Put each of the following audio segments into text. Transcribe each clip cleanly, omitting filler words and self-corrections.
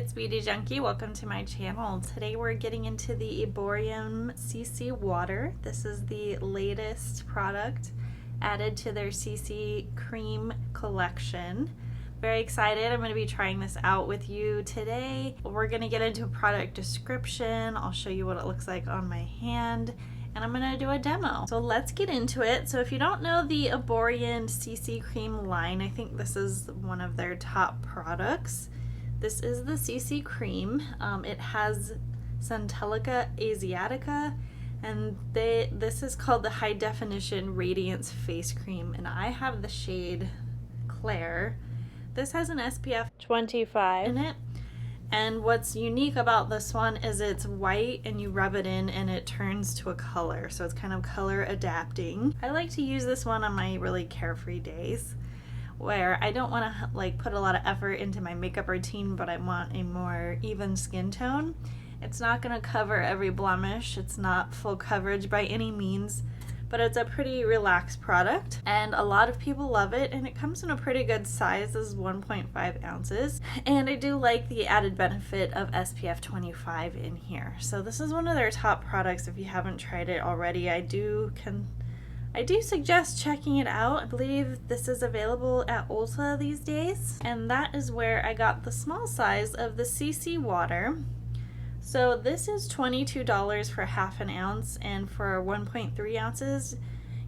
it's Beauty Junkie. Welcome to my channel. Today we're getting into the Erborian CC Water. This is the latest product added to their CC cream collection. Very excited. I'm going to be trying this out with you today. We're going to get into a product description. I'll show you what it looks like on my hand, and I'm going to do a demo. So let's get into it. So if you don't know the Erborian CC cream line, I think this is one of their top products. This is the CC cream. It has Centellica asiatica, and this is called the High Definition Radiance Face Cream, and I have the shade Clair. This has an SPF 25 in it, and what's unique about this one is it's white and you rub it in and it turns to a color, so it's kind of color adapting. I like to use this one on my really carefree days where I don't want to like put a lot of effort into my makeup routine, but I want a more even skin tone. It's not going to cover every blemish. It's not full coverage by any means, but it's a pretty relaxed product and a lot of people love it, and it comes in a pretty good size. This is 1.5 ounces, and I do like the added benefit of SPF 25 in here. So this is one of their top products. If you haven't tried it already, I do suggest checking it out. I believe this is available at Ulta these days, and that is where I got the small size of the CC Water. So this is $22 for half an ounce, and for 1.3 ounces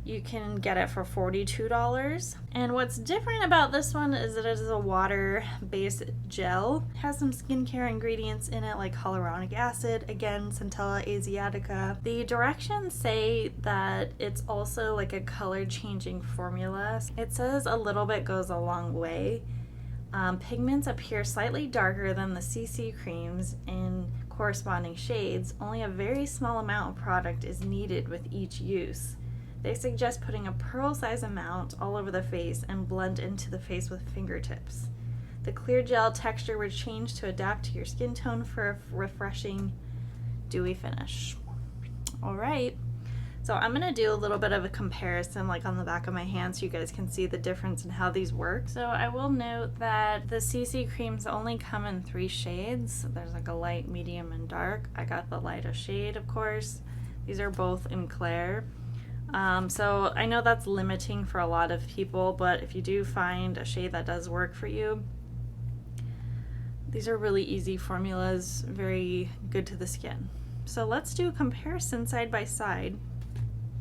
you can get it for $42. And what's different about this one is that it is a water-based gel. It has some skincare ingredients in it like hyaluronic acid, again Centella asiatica. The directions say that it's also like a color-changing formula. It says a little bit goes a long way. Pigments appear slightly darker than the CC creams in corresponding shades. Only a very small amount of product is needed with each use. They suggest putting a pearl-size amount all over the face and blend into the face with fingertips. The clear gel texture would change to adapt to your skin tone for a refreshing, dewy finish. All right, so I'm gonna do a little bit of a comparison like on the back of my hand so you guys can see the difference in how these work. So I will note that the CC creams only come in 3 shades. There's like a light, medium, and dark. I got the lightest shade, of course. These are both in Clair. So I know that's limiting for a lot of people, but if you do find a shade that does work for you, these are really easy formulas, very good to the skin. So let's do a comparison side by side.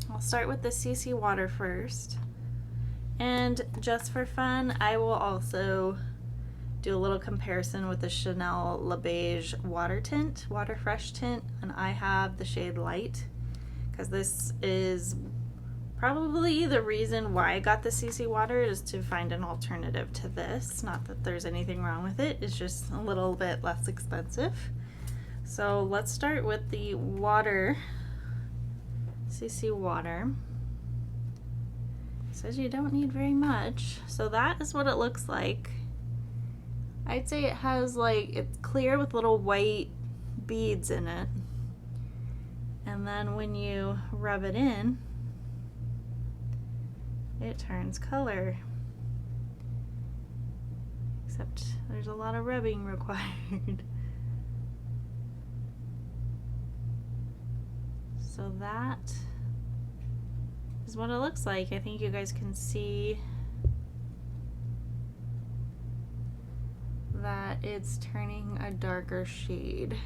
I'll start with the CC Water first, and just for fun I will also do a little comparison with the Chanel Le Beige Water Fresh tint, and I have the shade Light because this is probably the reason why I got the CC Water, is to find an alternative to this. Not that there's anything wrong with it, it's just a little bit less expensive. So let's start with the water, CC Water. It says you don't need very much, so that is what it looks like. I'd say it has it's clear with little white beads in it, and then when you rub it in, it turns color, except there's a lot of rubbing required. So that is what it looks like. I think you guys can see that it's turning a darker shade.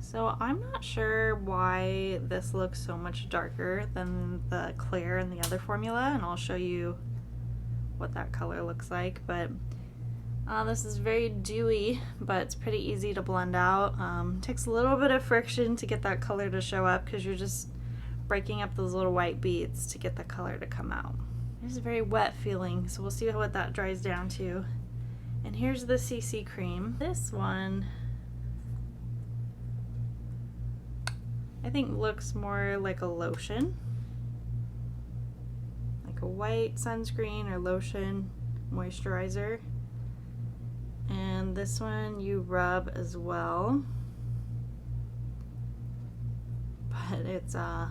So I'm not sure why this looks so much darker than the Clair and the other formula, and I'll show you what that color looks like. But this is very dewy, but it's pretty easy to blend out. Takes a little bit of friction to get that color to show up because you're just breaking up those little white beads to get the color to come out. It's very wet feeling, so we'll see what that dries down to. And here's the CC cream. This one I think looks more like a lotion, like a white sunscreen or lotion moisturizer. And this one you rub as well, but it's a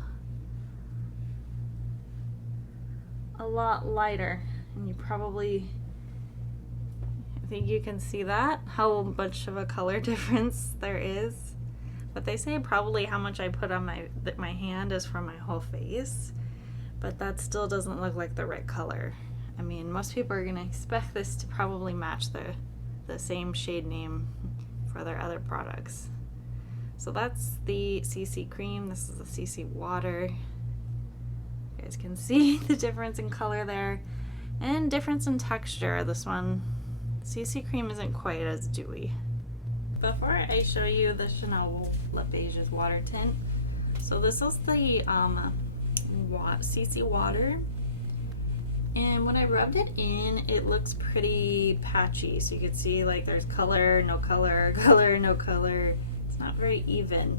lot lighter, and you probably I think you can see that, how much of a color difference there is. But they say probably how much I put on my hand is from my whole face. But that still doesn't look like the right color. I mean, most people are going to expect this to probably match the same shade name for their other products. So that's the CC cream. This is the CC water. You guys can see the difference in color there and difference in texture. This one, CC cream isn't quite as dewy. Before I show you the Chanel Le Beige's water tint, so this is the CC water, and when I rubbed it in, it looks pretty patchy. So you can see like there's color, no color, color, no color. It's not very even.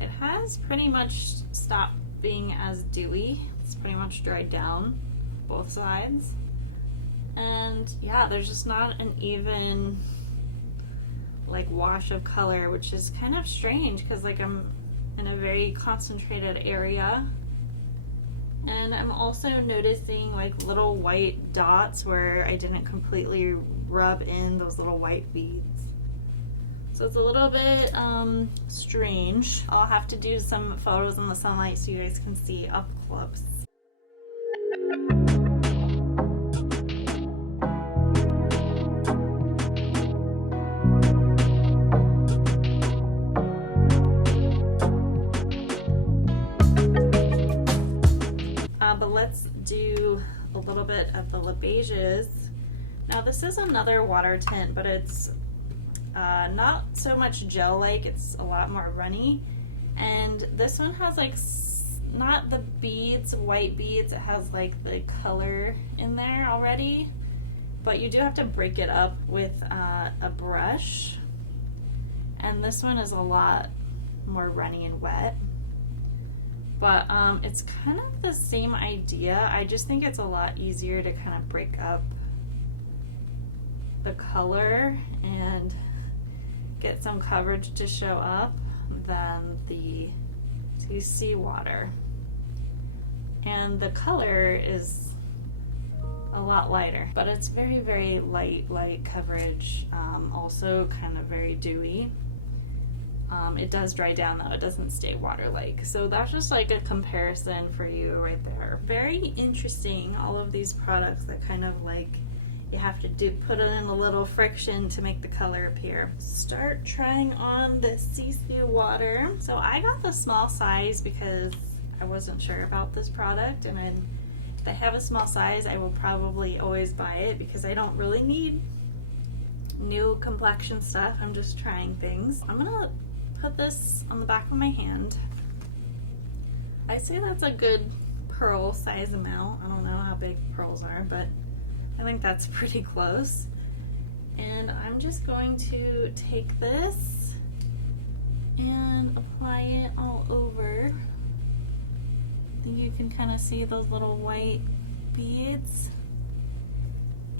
It has pretty much stopped being as dewy. It's pretty much dried down both sides. And yeah, there's just not an even like wash of color, which is kind of strange because like I'm in a very concentrated area. And I'm also noticing like little white dots where I didn't completely rub in those little white beads. So it's a little bit strange. I'll have to do some photos in the sunlight so you guys can see up close. But let's do a little bit of the Le Beige's. Now this is another water tint, but it's not so much gel-like, it's a lot more runny. And this one has like, not the beads, white beads, it has like the color in there already. But you do have to break it up with a brush. And this one is a lot more runny and wet. But it's kind of the same idea. I just think it's a lot easier to kind of break up the color and get some coverage to show up than the CC water. And the color is a lot lighter, but it's very, very light coverage. Also kind of very dewy. It does dry down though, it doesn't stay water-like. So that's just like a comparison for you right there. Very interesting, all of these products that kind of like, you have to put in a little friction to make the color appear. Start trying on the CC water. So I got the small size because I wasn't sure about this product, and then if they have a small size, I will probably always buy it because I don't really need new complexion stuff. I'm just trying things. I'm gonna put this on the back of my hand. I say that's a good pearl size amount. I don't know how big pearls are, but I think that's pretty close. And I'm just going to take this and apply it all over. I think you can kind of see those little white beads.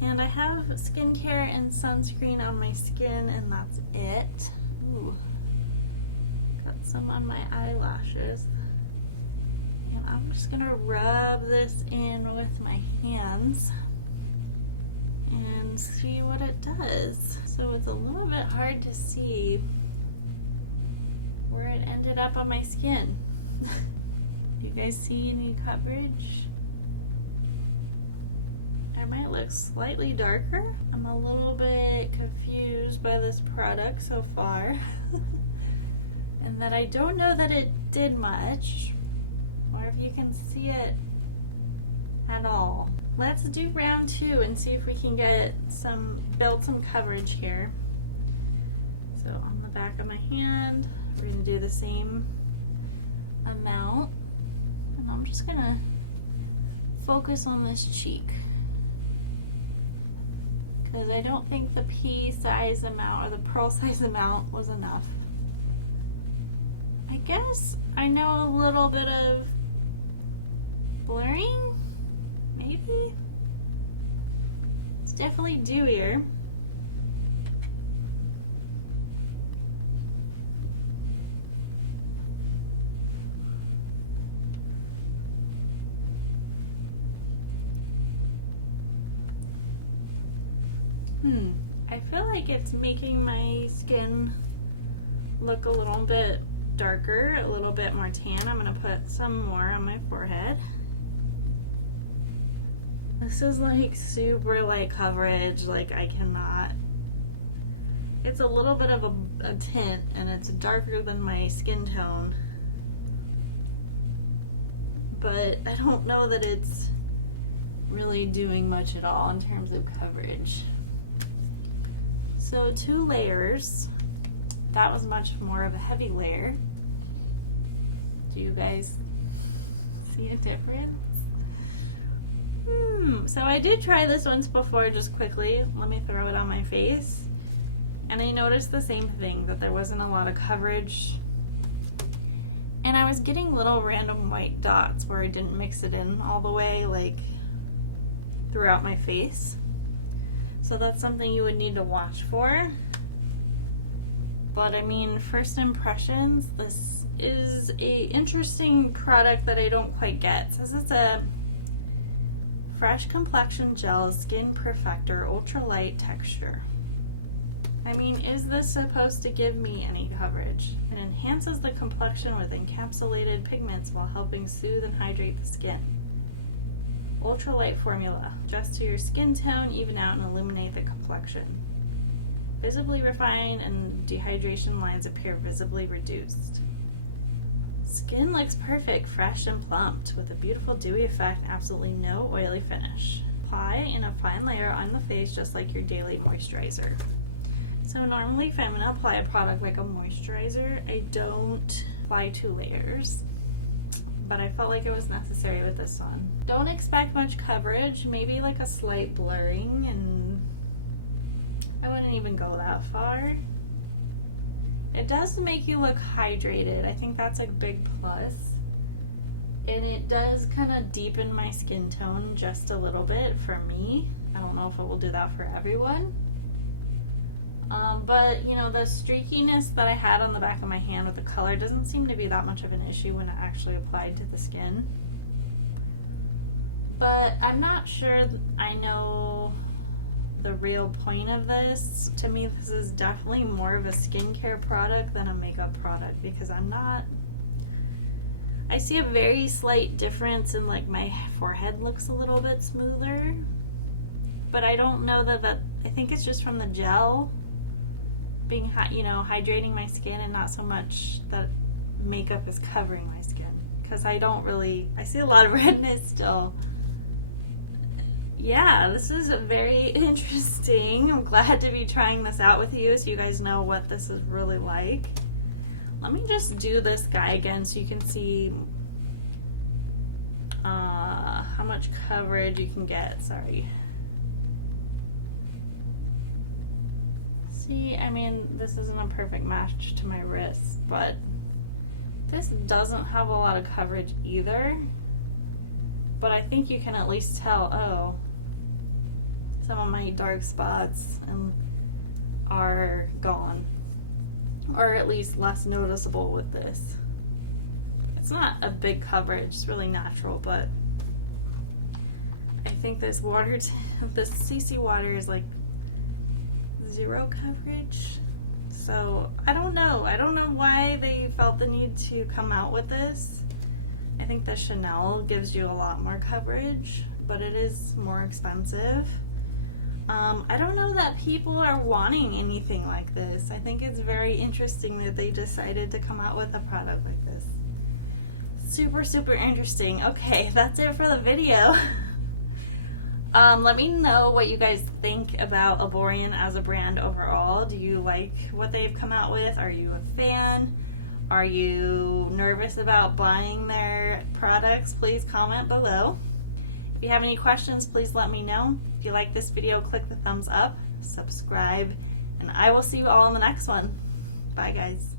And I have skincare and sunscreen on my skin, and that's it. Ooh. Got some on my eyelashes. And I'm just gonna rub this in with my hands and see what it does. So it's a little bit hard to see where it ended up on my skin. You guys see any coverage? I might look slightly darker. I'm a little bit confused by this product so far. And that I don't know that it did much, or if you can see it at all. Let's do round 2 and see if we can build some coverage here. So on the back of my hand, we're gonna do the same amount. And I'm just gonna focus on this cheek, because I don't think the pea size amount or the pearl size amount was enough. I guess I know a little bit of blurring, maybe? It's definitely dewier. like it's making my skin look a little bit darker, a little bit more tan. I'm gonna put some more on my forehead. This is like super light coverage, like I cannot. It's a little bit of a tint and it's darker than my skin tone. But I don't know that it's really doing much at all in terms of coverage. So 2 layers. That was much more of a heavy layer. Do you guys see a difference? So I did try this once before, just quickly. Let me throw it on my face. And I noticed the same thing, that there wasn't a lot of coverage. And I was getting little random white dots where I didn't mix it in all the way, like throughout my face. So that's something you would need to watch for. But I mean, first impressions, this is a interesting product that I don't quite get. It says it's a fresh complexion gel skin perfector, ultralight texture. I mean, is this supposed to give me any coverage? It enhances the complexion with encapsulated pigments while helping soothe and hydrate the skin. Ultralight formula. Adjust to your skin tone, even out and illuminate the complexion. Visibly refine and dehydration lines appear visibly reduced. Skin looks perfect, fresh and plumped, with a beautiful dewy effect, absolutely no oily finish. Apply in a fine layer on the face just like your daily moisturizer. So normally if I'm going to apply a product like a moisturizer, I don't apply 2 layers. But I felt like it was necessary with this one. Don't expect much coverage, maybe like a slight blurring, and I wouldn't even go that far. It does make you look hydrated. I think that's a big plus. And it does kind of deepen my skin tone just a little bit for me. I don't know if it will do that for everyone. But you know, the streakiness that I had on the back of my hand with the color doesn't seem to be that much of an issue when it actually applied to the skin. But I'm not sure I know the real point of this. To me, this is definitely more of a skincare product than a makeup product, because I see a very slight difference in, like, my forehead looks a little bit smoother, but I don't know that I think it's just from the gel being, you know, hydrating my skin, and not so much that makeup is covering my skin, because I see a lot of redness still. Yeah, this is very interesting. I'm glad to be trying this out with you so you guys know what this is really like. Let me just do this guy again so you can see how much coverage you can get. Sorry. See, I mean, this isn't a perfect match to my wrist, but this doesn't have a lot of coverage either. But I think you can at least tell, oh, some of my dark spots are gone, or at least less noticeable with this. It's not a big coverage, it's really natural, but I think this this CC water is like 0 coverage. So I don't know why they felt the need to come out with this. I think the Chanel gives you a lot more coverage, but it is more expensive. I don't know that people are wanting anything like this. I think it's very interesting that they decided to come out with a product like this. Super, super interesting. Okay, that's it for the video. Let me know what you guys think about Erborian as a brand overall. Do you like what they've come out with? Are you a fan? Are you nervous about buying their products? Please comment below. If you have any questions, please let me know. If you like this video, click the thumbs up, subscribe, and I will see you all in the next one. Bye, guys.